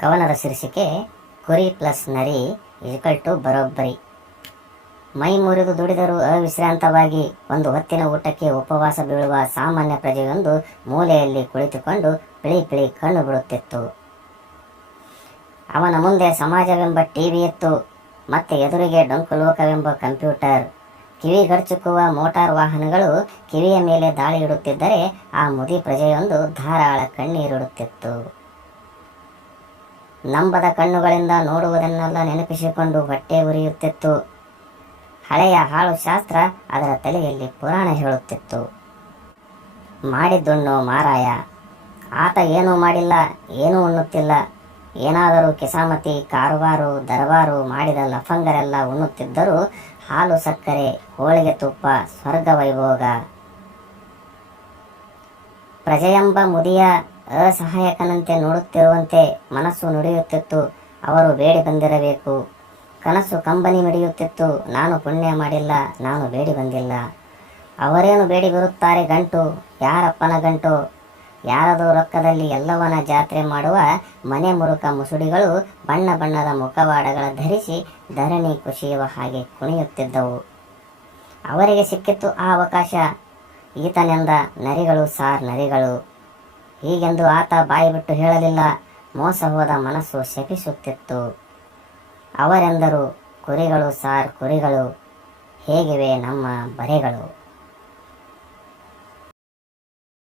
ಕವನದ ಶೀರ್ಷಿಕೆ ಕುರಿ ಪ್ಲಸ್ ನರಿ ಈಕ್ವಲ್ ಟು ಬರೋಬ್ಬರಿ. ಮೈ ಮುರಿದು ದುಡಿದರೂ ಅವಿಶ್ರಾಂತವಾಗಿ ಒಂದು ಹೊತ್ತಿನ ಊಟಕ್ಕೆ ಉಪವಾಸ ಬೀಳುವ ಸಾಮಾನ್ಯ ಪ್ರಜೆಯೊಂದು ಮೂಲೆಯಲ್ಲಿ ಕುಳಿತುಕೊಂಡು ಪಿಳಿ ಪಿಳಿ ಕಣ್ಣು ಬಿಡುತ್ತಿತ್ತು. ಅವನ ಮುಂದೆ ಸಮಾಜವೆಂಬ ಟಿವಿ ಇತ್ತು, ಮತ್ತೆ ಎದುರಿಗೆ ಡೊಂಕುಲೋಕವೆಂಬ ಕಂಪ್ಯೂಟರ್. ಕಿವಿಗರ್ಚುಕುವ ಮೋಟಾರ್ ವಾಹನಗಳು ಕಿವಿಯ ಮೇಲೆ ದಾಳಿ ಇಡುತ್ತಿದ್ದರೆ ಆ ಮುದಿ ಪ್ರಜೆಯೊಂದು ಧಾರಾಳ ಕಣ್ಣೀರಿಡುತ್ತಿತ್ತು. ನಂಬದ ಕಣ್ಣುಗಳಿಂದ ನೋಡುವುದನ್ನೆಲ್ಲ ನೆನಪಿಸಿಕೊಂಡು ಹೊಟ್ಟೆ ಉರಿಯುತ್ತಿತ್ತು. ಹಳೆಯ ಹಾಳು ಶಾಸ್ತ್ರ ಅದರ ತಲೆಯಲ್ಲಿ ಪುರಾಣ ಹೇಳುತ್ತಿತ್ತು. ಮಾಡಿದ್ದುಣ್ಣು ಮಾರಾಯ, ಆತ ಏನೂ ಮಾಡಿಲ್ಲ, ಏನೂ ಉಣ್ಣುತ್ತಿಲ್ಲ. ಏನಾದರೂ ಕಿಸಾಮತಿ ಕಾರುಬಾರು ದರಬಾರು ಮಾಡಿದ ಲಫಂಗರೆಲ್ಲ ಉಣ್ಣುತ್ತಿದ್ದರೂ ಹಾಲು ಸಕ್ಕರೆ ಹೋಳಿಗೆ ತುಪ್ಪ ಸ್ವರ್ಗ ವೈಭೋಗ. ಪ್ರಜೆಯೆಂಬ ಮುದಿಯ ಅಸಹಾಯಕನಂತೆ ನೋಡುತ್ತಿರುವಂತೆ ಮನಸ್ಸು ನುಡಿಯುತ್ತಿತ್ತು, ಅವರು ಬೇಡಿ ಬಂದಿರಬೇಕು. ಕನಸು ಕಂಬನಿ ಮಿಡಿಯುತ್ತಿತ್ತು, ನಾನು ಪುಣ್ಯ ಮಾಡಿಲ್ಲ, ನಾನು ಬೇಡಿ ಬಂದಿಲ್ಲ. ಅವರೇನು ಬೇಡಿ ಬರುತ್ತಾರೆ ಗಂಟು, ಯಾರಪ್ಪನ ಗಂಟು? ಯಾರದೋ ರೊಕ್ಕದಲ್ಲಿ ಎಲ್ಲವನ ಜಾತ್ರೆ ಮಾಡುವ ಮನೆ ಮುರುಕ ಮುಸುಡಿಗಳು ಬಣ್ಣ ಬಣ್ಣದ ಮುಖವಾಡಗಳ ಧರಿಸಿ ಧರಣಿ ಕುಸಿಯುವ ಹಾಗೆ ಕುಣಿಯುತ್ತಿದ್ದವು. ಅವರಿಗೆ ಸಿಕ್ಕಿತ್ತು ಆ ಅವಕಾಶ. ಈತನೆಂದ ನರಿಗಳು ಸಾರ್ ನರಿಗಳು. ಹೀಗೆಂದು ಆತ ಬಾಯಿ ಬಿಟ್ಟು ಹೇಳಲಿಲ್ಲ, ಮೋಸ ಹೋದ ಮನಸ್ಸು ಶಪಿಸುತ್ತಿತ್ತು. ಅವರೆಂದರು ಕುರಿಗಳು ಸಾರ್ ಕುರಿಗಳು, ಹೇಗಿವೆ ನಮ್ಮ ಬರೆಗಳು.